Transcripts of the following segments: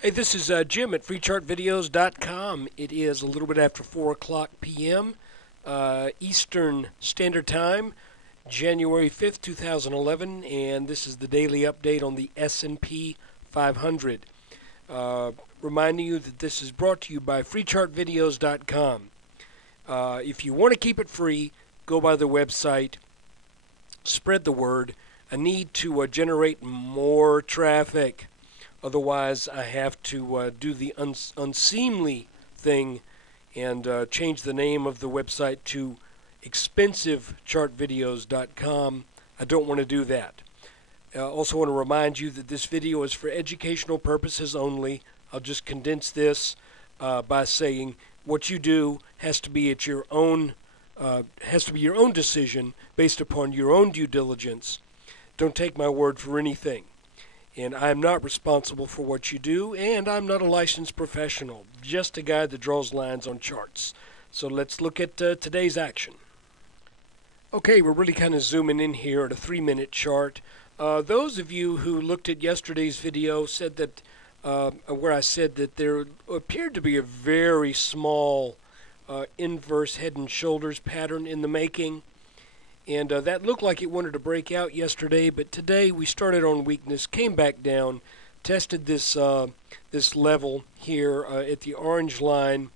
Hey, this is Jim at FreeChartVideos.com. It is a little bit after 4 o'clock p.m. Eastern Standard Time, January 5th, 2011, and this is the daily update on the S&P 500. Reminding you that this is brought to you by FreeChartVideos.com. If you want to keep it free, go by the website, spread the word. I need to generate more traffic. Otherwise, I have to do the unseemly thing and change the name of the website to expensivechartvideos.com. I don't want to do that. I also want to remind you that this video is for educational purposes only. I'll just condense this by saying what you do has to be at your own your own decision based upon your own due diligence. Don't take my word for anything. And I'm not responsible for what you do, and I'm not a licensed professional, just a guy that draws lines on charts. So let's look at today's action. Okay, we're really kind of zooming in here at a 3-minute chart. Those of you who looked at yesterday's video said that, where I said that there appeared to be a very small inverse head and shoulders pattern in the making. And that looked like it wanted to break out yesterday, but today we started on weakness, came back down, tested this this level here at the orange line.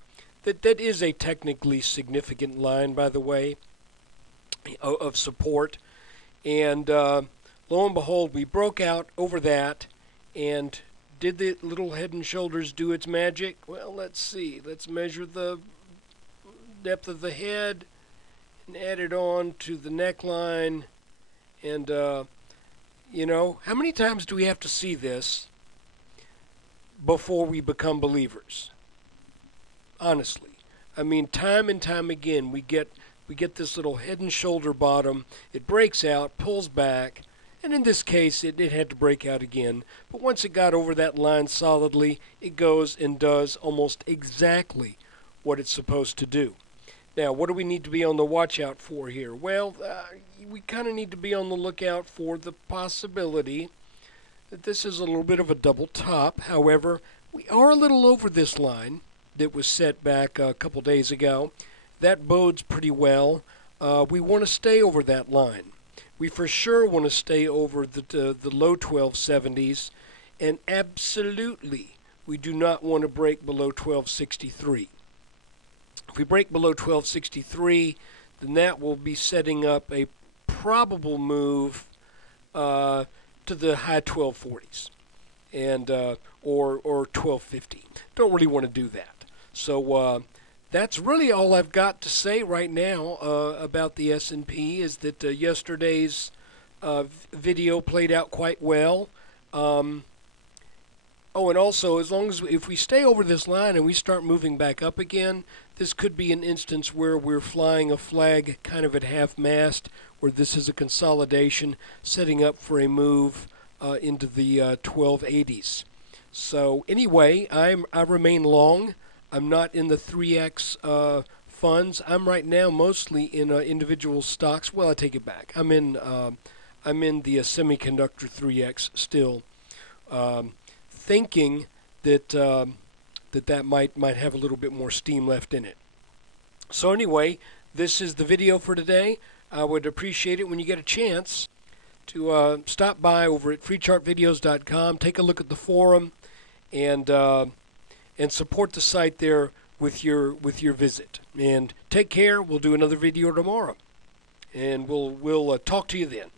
That is a technically significant line, by the way, of support. And lo and behold, we broke out over that. And did the little head and shoulders do its magic? Well, let's see. Let's measure the depth of the head and add it on to the neckline. And you know, how many times do we have to see this before we become believers? Honestly, I mean, time and time again we get this little head and shoulder bottom. It breaks out, pulls back, and in this case it had to break out again. But once it got over that line solidly, it goes and does almost exactly what it's supposed to do. Now, what do we need to be on the watch out for here? Well, we kind of need to be on the lookout for the possibility that this is a little bit of a double top. However, we are a little over this line that was set back a couple days ago. That bodes pretty well. We want to stay over that line. We for sure want to stay over the low 1270s, and absolutely we do not want to break below 1263. If we break below 1263, then that will be setting up a probable move to the high 1240s and or 1250. Don't really want to do that. So that's really all I've got to say right now about the S&P. Is that yesterday's video played out quite well. Oh, and also, if we stay over this line and we start moving back up again, this could be an instance where we're flying a flag kind of at half-mast, where this is a consolidation setting up for a move into the 1280s. So anyway, I remain long. I'm not in the 3X funds. I'm right now mostly in individual stocks. Well, I take it back. I'm in the semiconductor 3X still. Thinking that that might have a little bit more steam left in it. So anyway, this is the video for today. I would appreciate it when you get a chance to stop by over at FreeChartVideos.com, take a look at the forum, and support the site there with your visit. And take care. We'll do another video tomorrow, and we'll talk to you then.